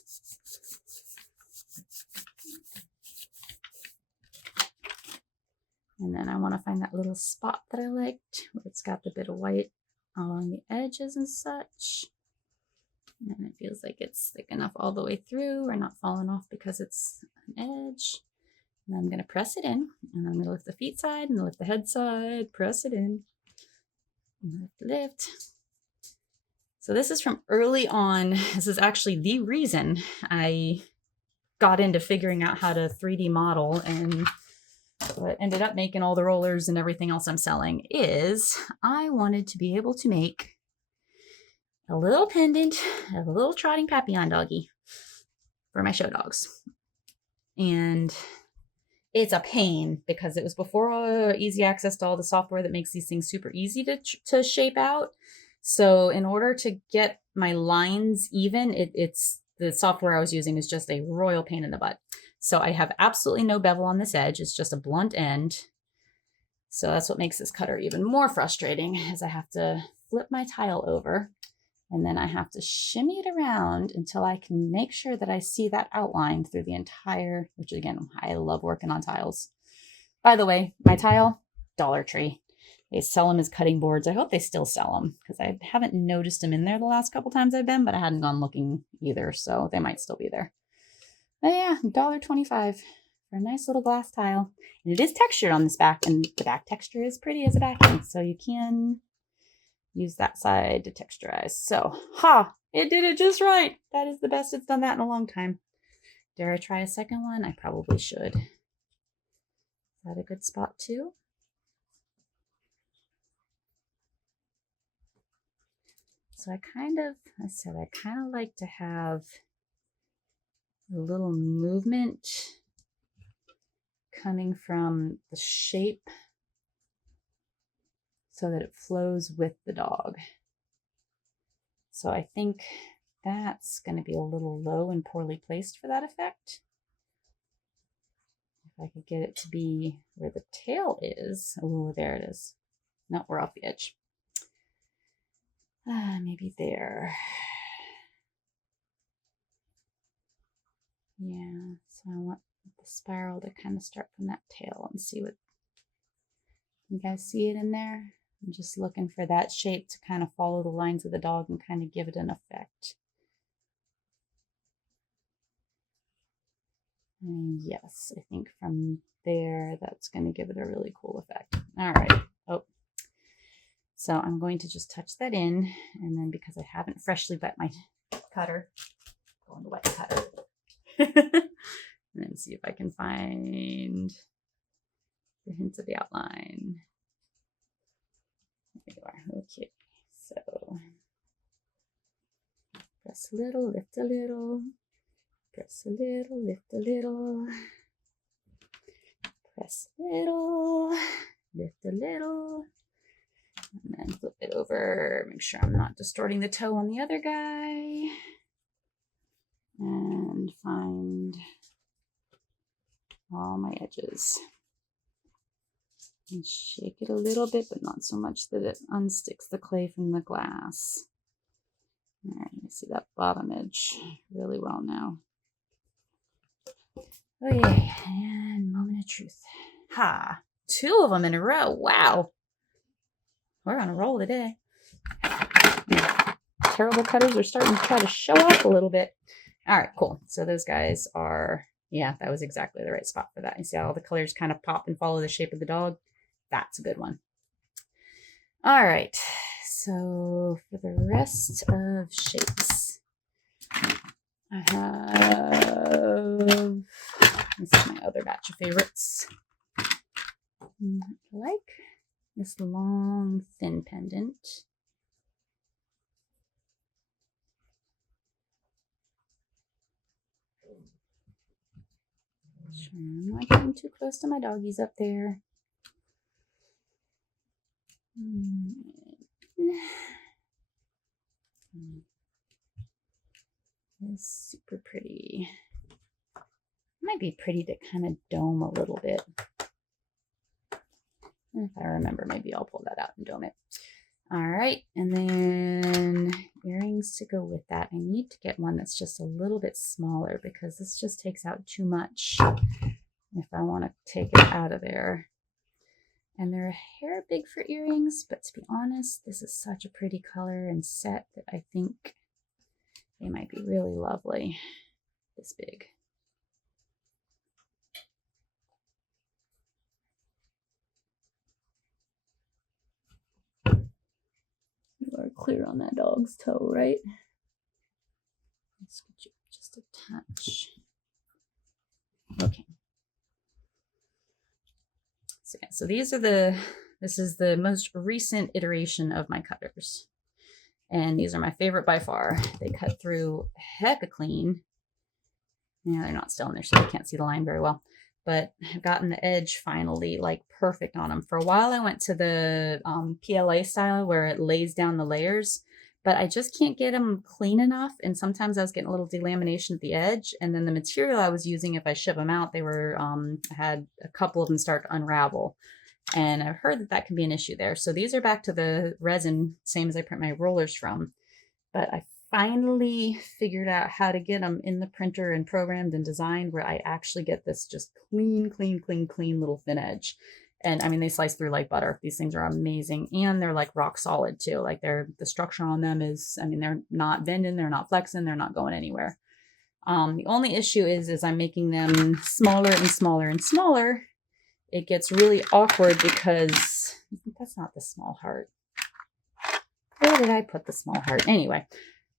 And then I want to find that little spot that I liked where it's got the bit of white along the edges and such. And it feels like it's thick enough all the way through or not falling off because it's an edge. And I'm going to press it in, and I'm going to lift the feet side and lift the head side, press it in. Lift. So this is from early on. This is actually the reason I got into figuring out how to 3D model, and what ended up making all the rollers and everything else I'm selling is I wanted to be able to make a little pendant of a little trotting Papillon doggy for my show dogs. And it's a pain because it was before easy access to all the software that makes these things super easy to shape out. So in order to get my lines even, it's the software I was using is just a royal pain in the butt. So I have absolutely no bevel on this edge. It's just a blunt end. So that's what makes this cutter even more frustrating, is I have to flip my tile over and then I have to shimmy it around until I can make sure that I see that outline through the entire, which again, I love working on tiles. By the way, my tile, Dollar Tree. They sell them as cutting boards. I hope they still sell them because I haven't noticed them in there the last couple times I've been, but I hadn't gone looking either, so they might still be there. But yeah, $1.25 for a nice little glass tile. And it is textured on this back, and the back texture is pretty as a backing, so you can use that side to texturize. So, it did it just right. That is the best it's done that in a long time. Dare I try a second one? I probably should. Is that a good spot too? So I kind of like to have a little movement coming from the shape so that it flows with the dog. So I think that's going to be a little low and poorly placed for that effect. If I could get it to be where the tail is. Oh, there it is. No, we're off the edge. Maybe there. Yeah, so I want the spiral to kind of start from that tail and see what, you guys see it in there? I'm just looking for that shape to kind of follow the lines of the dog and kind of give it an effect. And yes, I think from there, that's going to give it a really cool effect. All right. Oh, so I'm going to just touch that in. And then because I haven't freshly wet my cutter, go on the wet cutter. And then see if I can find the hints of the outline. There you are. Okay. So press a little, lift a little. Press a little, lift a little. Press a little, lift a little. And then flip it over. Make sure I'm not distorting the toe on the other guy. And find all my edges. And shake it a little bit, but not so much that it unsticks the clay from the glass. All right, you see that bottom edge really well now. Okay, and moment of truth. 2 of them in a row. Wow. We're on a roll today. Terrible cutters are starting to try to show up a little bit. All right, cool. So those guys are, yeah, that was exactly the right spot for that. You see how all the colors kind of pop and follow the shape of the dog? That's a good one. All right, so for the rest of shapes, I have, this is my other batch of favorites. I like this long, thin pendant. Sure, I'm not getting too close to my doggies up there. It's super pretty. Might be pretty to kind of dome a little bit. If I remember, maybe I'll pull that out and dome it. All right, and then earrings to go with that. I need to get one that's just a little bit smaller because this just takes out too much if I want to take it out of there. And they're a hair big for earrings, but to be honest, this is such a pretty color and set that I think they might be really lovely this big. clear on that dog's toe, right? Let's get you just a touch. Okay. So yeah, so these are this is the most recent iteration of my cutters. And these are my favorite by far. They cut through hecka clean. Yeah, they're not still in there, so you can't see the line very well. But I've gotten the edge finally like perfect on them. For a while, I went to the PLA style where it lays down the layers, but I just can't get them clean enough. And sometimes I was getting a little delamination at the edge. And then the material I was using, if I ship them out, they were, I had a couple of them start to unravel. And I've heard that that can be an issue there. So these are back to the resin, same as I print my rollers from. But I finally figured out how to get them in the printer and programmed and designed where I actually get this just clean little thin edge. And I mean, they slice through like butter. These things are amazing. And they're like rock solid too. Like the structure on them is, I mean, they're not bending, they're not flexing, they're not going anywhere. The only issue is I'm making them smaller and smaller and smaller. It gets really awkward because that's not the small heart. Where did I put the small heart? Anyway,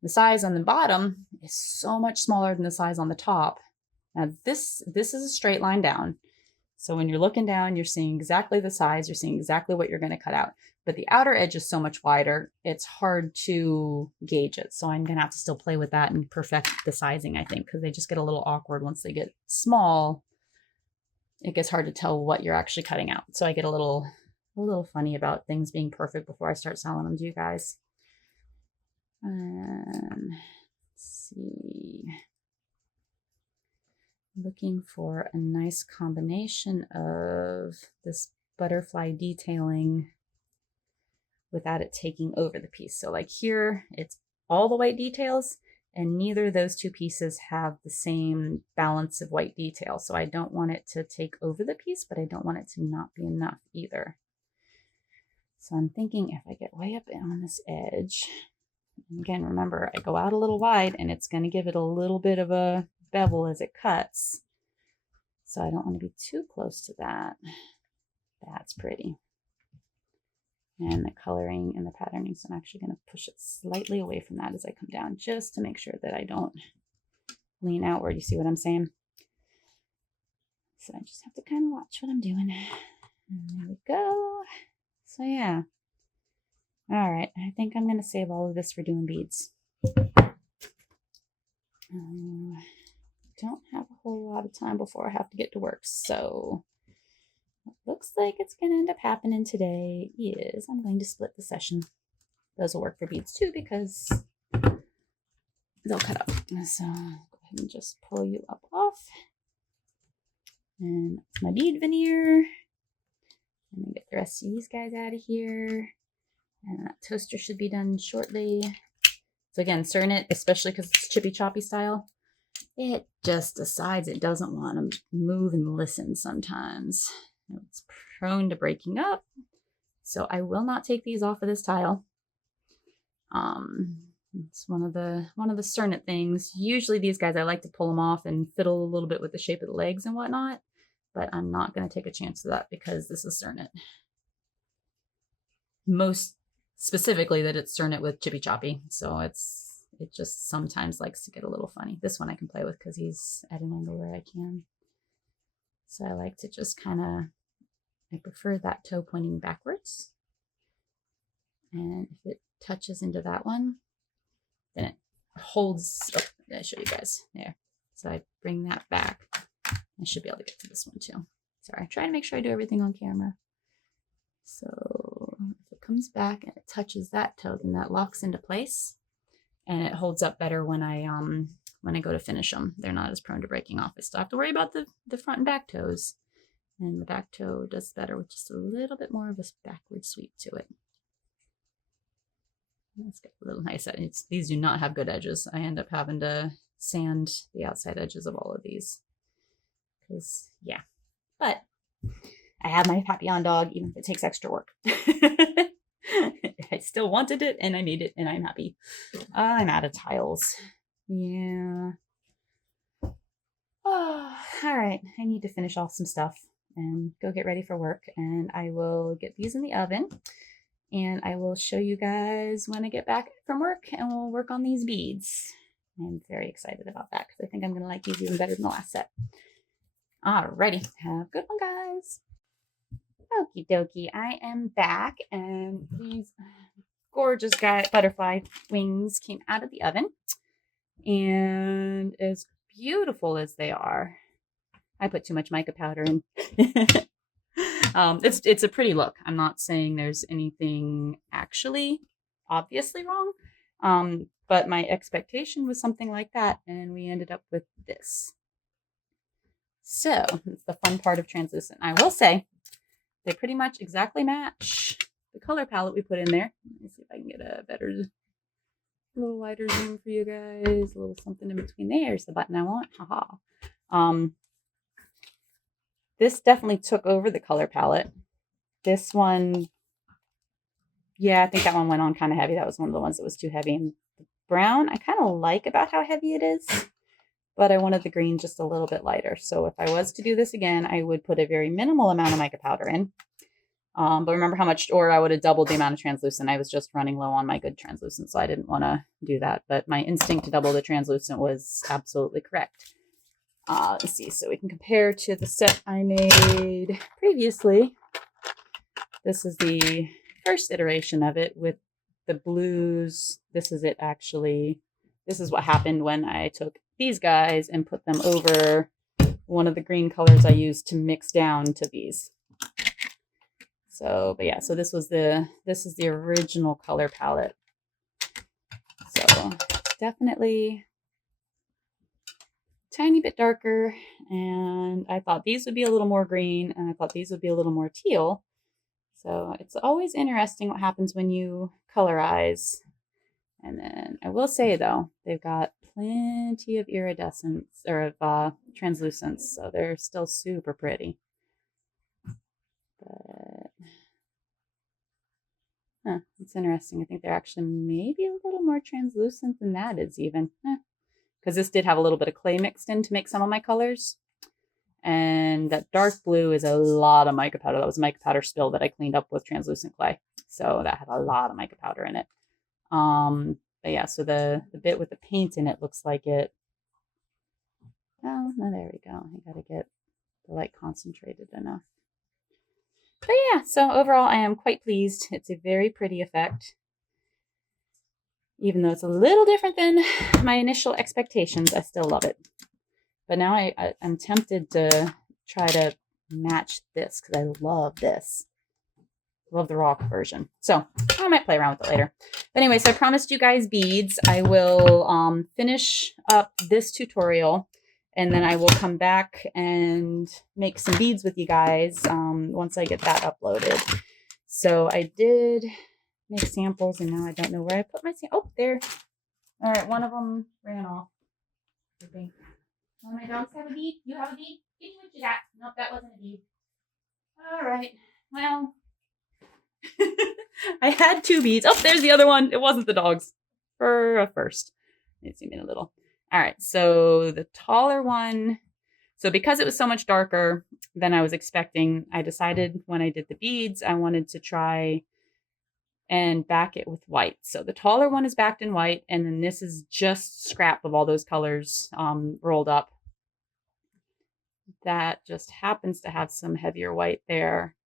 the size on the bottom is so much smaller than the size on the top. Now this is a straight line down. So when you're looking down, you're seeing exactly the size, you're seeing exactly what you're going to cut out. But the outer edge is so much wider, it's hard to gauge it. So I'm going to have to still play with that and perfect the sizing, I think, because they just get a little awkward once they get small. It gets hard to tell what you're actually cutting out. So I get a little funny about things being perfect before I start selling them to you guys. Let's see. Looking for a nice combination of this butterfly detailing without it taking over the piece. So like here, it's all the white details, and neither of those two pieces have the same balance of white detail. So I don't want it to take over the piece, but I don't want it to not be enough either. So I'm thinking if I get way up on this edge, and again, remember, I go out a little wide and it's going to give it a little bit of a bevel as it cuts. So I don't want to be too close to that. That's pretty. And the coloring and the patterning, so I'm actually going to push it slightly away from that as I come down, just to make sure that I don't lean outward. You see what I'm saying? So I just have to kind of watch what I'm doing. And there we go. So yeah. All right, I think I'm going to save all of this for doing beads. Don't have a whole lot of time before I have to get to work, so what looks like it's going to end up happening today is I'm going to split the session. Those will work for beads too because they'll cut up. So go ahead and just pull you up off. And that's my bead veneer. And then get the rest of these guys out of here. And that toaster should be done shortly. So again, Cernit, especially because it's chippy choppy style, it just decides it doesn't want to move and listen sometimes. It's prone to breaking up. So I will not take these off of this tile. It's one of the Cernit things. Usually these guys, I like to pull them off and fiddle a little bit with the shape of the legs and whatnot, but I'm not going to take a chance of that because this is Cernit. Most specifically that it's Cernit with chippy choppy. So it just sometimes likes to get a little funny. This one I can play with because he's at an angle where I can. So I like to just kind of, I prefer that toe pointing backwards. And if it touches into that one, then it holds, oh, I'll show you guys there. So I bring that back. I should be able to get to this one too. Sorry, trying to make sure I do everything on camera. So if it comes back and it touches that toe, then that locks into place. And it holds up better when I go to finish them. They're not as prone to breaking off. I still have to worry about the front and back toes. And the back toe does better with just a little bit more of a backward sweep to it. Let's get a little nice edge. These do not have good edges. I end up having to sand the outside edges of all of these. Because, yeah. But I have my Papillon dog, even if it takes extra work. I still wanted it, and I need it, and I'm happy. I'm out of tiles. Yeah. Oh, all right. I need to finish off some stuff and go get ready for work, and I will get these in the oven. and I will show you guys when I get back from work and we'll work on these beads. I'm very excited about that because I think I'm going to like these even better than the last set. Alrighty, have a good one, guys. Okie dokie, I am back, and these gorgeous butterfly wings came out of the oven. And as beautiful as they are, I put too much mica powder in. It's a pretty look. I'm not saying there's anything actually obviously wrong, but my expectation was something like that, and we ended up with this. So it's the fun part of translucent. I will say they pretty much exactly match the color palette we put in there. Let me see if I can get a better, little wider zoom for you guys. A little something in between. There's the button I want. Haha. This definitely took over the color palette. This one, yeah, I think that one went on kind of heavy. That was one of the ones that was too heavy. And the brown, I kind of like about how heavy it is, but I wanted the green just a little bit lighter. So if I was to do this again, I would put a very minimal amount of mica powder in. But remember how much, or I would have doubled the amount of translucent. I was just running low on my good translucent, so I didn't want to do that. But my instinct to double the translucent was absolutely correct. Let's see, so we can compare to the set I made previously. This is the first iteration of it with the blues. This is it actually. This is what happened when I took these guys and put them over one of the green colors I used to mix down to these. So, but yeah, so this is the original color palette. So definitely tiny bit darker, and I thought these would be a little more green, and I thought these would be a little more teal. So it's always interesting what happens when you colorize. And then I will say though, they've got plenty of iridescence or of translucence, so they're still super pretty. But it's interesting. I think they're actually maybe a little more translucent than that is even. Because this did have a little bit of clay mixed in to make some of my colors. And that dark blue is a lot of mica powder. That was mica powder spill that I cleaned up with translucent clay. So that had a lot of mica powder in it. But yeah, so the bit with the paint in it looks like it. Oh, no, there we go. I gotta get the light concentrated enough. But yeah, so overall I am quite pleased. It's a very pretty effect. Even though it's a little different than my initial expectations, I still love it. But now I'm tempted to try to match this because I love this. Love the raw version. So I might play around with it later. But anyway, so I promised you guys beads. I will finish up this tutorial, and then I will come back and make some beads with you guys once I get that uploaded. So I did make samples, and now I don't know where I put my samples. Oh, there. All right, one of them ran off. I think. One of my dogs have a bead. You have a bead? Give me what you got. Nope, that wasn't a bead. All right. Well, I had two beads. Oh, there's the other one. It wasn't the dog's. For a first. Let me zoom in a little. All right. So the taller one. So because it was so much darker than I was expecting, I decided when I did the beads, I wanted to try and back it with white. So the taller one is backed in white, and then this is just scrap of all those colors rolled up. That just happens to have some heavier white there.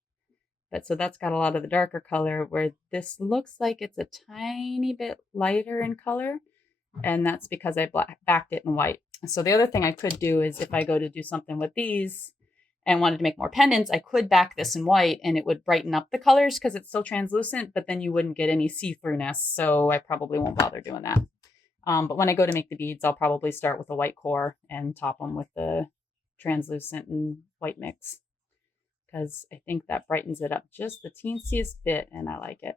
But so that's got a lot of the darker color, where this looks like it's a tiny bit lighter in color. And that's because I backed it in white. So the other thing I could do is if I go to do something with these and wanted to make more pendants, I could back this in white and it would brighten up the colors because it's still translucent, but then you wouldn't get any see-throughness. So I probably won't bother doing that. But when I go to make the beads, I'll probably start with a white core and top them with the translucent and white mix, because I think that brightens it up just the teensiest bit and I like it.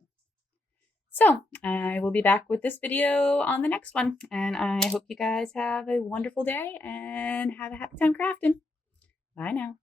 So I will be back with this video on the next one, and I hope you guys have a wonderful day and have a happy time crafting. Bye now.